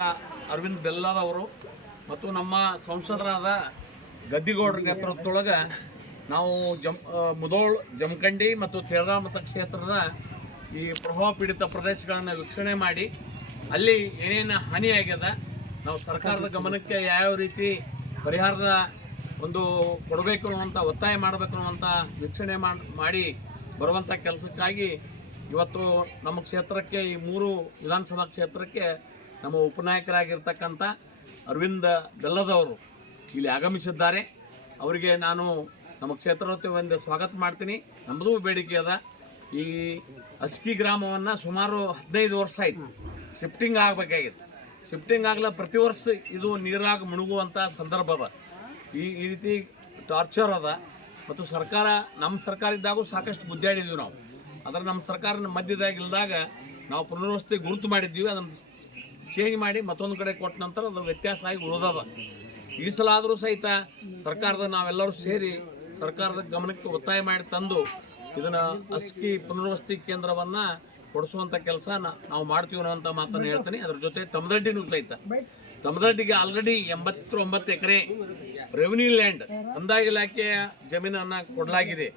ಅರವಿಂದ್ ಬೆಲ್ಲದ್ ಅವರು ಮತ್ತು ನಮ್ಮ ಸಂಸದರಾದ ಗದ್ದಿಗೌಡರ ನೇತೃತ್ವದೊಳಗೆ ನಾವು ಮುಧೋಳ್ ಜಮಖಂಡಿ ಮತ್ತು ತೇರದಾಳ ಮತಕ್ಷೇತ್ರದ ಈ ಪ್ರವಾಹ ಪೀಡಿತ ಪ್ರದೇಶಗಳನ್ನು ವೀಕ್ಷಣೆ ಮಾಡಿ ಅಲ್ಲಿ ಏನೇನು ಹಾನಿಯಾಗ್ಯದ ನಾವು ಸರ್ಕಾರದ ಗಮನಕ್ಕೆ ಯಾವ ರೀತಿ ಪರಿಹಾರದ ಒಂದು ಕೊಡಬೇಕು ಅನ್ನುವಂಥ ಒತ್ತಾಯ ಮಾಡಬೇಕು ಅನ್ನುವಂಥ ವೀಕ್ಷಣೆ ಮಾಡಿ ಬರುವಂಥ ಕೆಲಸಕ್ಕಾಗಿ ಇವತ್ತು ನಮ್ಮ ಕ್ಷೇತ್ರಕ್ಕೆ ಈ 3 ವಿಧಾನಸಭಾ ಕ್ಷೇತ್ರಕ್ಕೆ ನಮ್ಮ ಉಪನಾಯಕರಾಗಿರ್ತಕ್ಕಂಥ ಅರವಿಂದ್ ಬೆಲ್ಲದವರು ಇಲ್ಲಿ ಆಗಮಿಸಿದ್ದಾರೆ. ಅವರಿಗೆ ನಾನು ನಮ್ಮ ಕ್ಷೇತ್ರ ವತಿಯಿಂದ ಸ್ವಾಗತ ಮಾಡ್ತೀನಿ. ನಮ್ಮದು ಬೇಡಿಕೆ ಅದ, ಈ ಅಸ್ಕಿ ಗ್ರಾಮವನ್ನು ಸುಮಾರು 15 ವರ್ಷ ಆಯಿತು ಶಿಫ್ಟಿಂಗ್ ಆಗಬೇಕಾಗಿದೆ. ಶಿಫ್ಟಿಂಗ್ ಆಗಲ್ಲ, ಪ್ರತಿ ವರ್ಷ ಇದು ನೀರಾಗಿ ಮುಳುಗುವಂಥ ಸಂದರ್ಭ ಅದ. ಈ ರೀತಿ ಟಾರ್ಚರ್ ಅದ. ಮತ್ತು ಸರ್ಕಾರ, ನಮ್ಮ ಸರ್ಕಾರ ಇದ್ದಾಗೂ ಸಾಕಷ್ಟು ಗುದ್ದಾಡಿದ್ವಿ ನಾವು. ಆದರೆ ನಮ್ಮ ಸರ್ಕಾರ ಮಧ್ಯದಾಗಿಲ್ದಾಗ ನಾವು ಪುನರ್ವಸತಿ ಗುರುತು ಮಾಡಿದ್ದೀವಿ. ಅದನ್ನು ಚೇಂಜ್ ಮಾಡಿ ಮತ್ತೊಂದು ಕಡೆ ಕೊಟ್ಟ ನಂತರ ಅದು ವ್ಯತ್ಯಾಸ ಆಗಿ ಉಳಿದದ. ಈ ಸಲ ಆದರೂ ಸಹಿತ ಸರ್ಕಾರದ ನಾವೆಲ್ಲರೂ ಸೇರಿ ಸರ್ಕಾರದ ಗಮನಕ್ಕೆ ಒತ್ತಾಯ ಮಾಡಿ ತಂದು ಇದನ್ನು ಅಸ್ಕಿ ಪುನರ್ವಸತಿ ಕೇಂದ್ರವನ್ನು ಕೊಡಿಸುವಂಥ ಕೆಲಸ ನಾವು ಮಾಡ್ತೀವಿ ಅನ್ನೋಂಥ ಮಾತನ್ನು ಹೇಳ್ತೀನಿ. ಅದ್ರ ಜೊತೆ ತಮದಡ್ಡಿನೂ ಸಹಿತ, ತಮದಡ್ಡಿಗೆ ಆಲ್ರೆಡಿ 89 ಎಕರೆ ರೆವಿನ್ಯೂ ಲ್ಯಾಂಡ್ ಕಂದಾಯ ಇಲಾಖೆಯ ಜಮೀನನ್ನು ಕೊಡಲಾಗಿದೆ.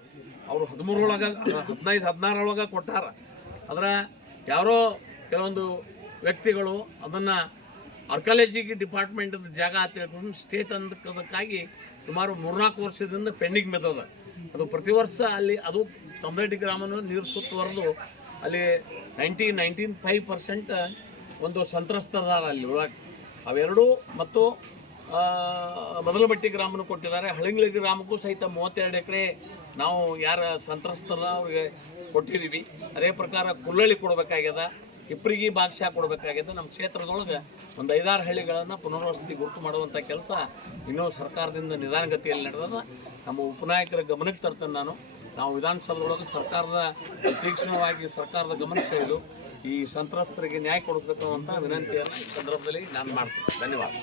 ಅವರು 16 ಕೊಟ್ಟಾರ. ಅದರ ಯಾರೋ ಕೆಲವೊಂದು ವ್ಯಕ್ತಿಗಳು ಅದನ್ನು ಆರ್ಕಾಲಜಿ ಡಿಪಾರ್ಟ್ಮೆಂಟದ ಜಾಗ ಅಂತ ಹೇಳ್ಕೊಂಡು ಸ್ಟೇಟ್ ಅದಕ್ಕಾಗಿ ಸುಮಾರು 3-4 ವರ್ಷದಿಂದ ಪೆಂಡಿಂಗ್ ಮೆತ್ತದ. ಅದು ಪ್ರತಿ ವರ್ಷ ಅಲ್ಲಿ ಅದು ತಮದಡ್ಡಿ ಗ್ರಾಮವನ್ನು ನೀರು ಸುತ್ತುವರೆದು ಅಲ್ಲಿ 95% ಒಂದು ಸಂತ್ರಸ್ತದ ಅಲ್ಲಿ ಒಳಗೆ. ಅವೆರಡೂ ಮತ್ತು ಮೊದಲಮಟ್ಟಿ ಗ್ರಾಮನೂ ಕೊಟ್ಟಿದ್ದಾರೆ. ಹಳಿಂಗ್ಳಿ ಗ್ರಾಮಕ್ಕೂ ಸಹಿತ 32 ಎಕರೆ ನಾವು ಯಾರು ಸಂತ್ರಸ್ತದ ಅವ್ರಿಗೆ ಕೊಟ್ಟಿದ್ದೀವಿ. ಅದೇ ಪ್ರಕಾರ ಕುಲ್ಲಳ್ಳಿ ಕೊಡಬೇಕಾಗ್ಯದ, ಇಪ್ಪರಿಗೆ ಭಾಗಶಃ ಕೊಡಬೇಕಾಗ್ಯದ. ನಮ್ಮ ಕ್ಷೇತ್ರದೊಳಗೆ ಒಂದು 5-6 ಹಳ್ಳಿಗಳನ್ನು ಪುನರ್ವಸತಿ ಗುರುತು ಮಾಡುವಂಥ ಕೆಲಸ ಇನ್ನೂ ಸರ್ಕಾರದಿಂದ ನಿಧಾನಗತಿಯಲ್ಲಿ ನಡೆದ. ನಮ್ಮ ಉಪನಾಯಕರ ಗಮನಕ್ಕೆ ತರ್ತೇನೆ ನಾವು ವಿಧಾನಸಭೆಯೊಳಗೆ ಸರ್ಕಾರದ ತೀಕ್ಷ್ಣವಾಗಿ ಸರ್ಕಾರದ ಗಮನ ಸೆಳೆದು ಈ ಸಂತ್ರಸ್ತರಿಗೆ ನ್ಯಾಯ ಕೊಡಿಸಬೇಕು ಅಂತ ವಿನಂತಿಯನ್ನು ಈ ಸಂದರ್ಭದಲ್ಲಿ ನಾನು ಮಾಡ್ತೀನಿ. ಧನ್ಯವಾದ.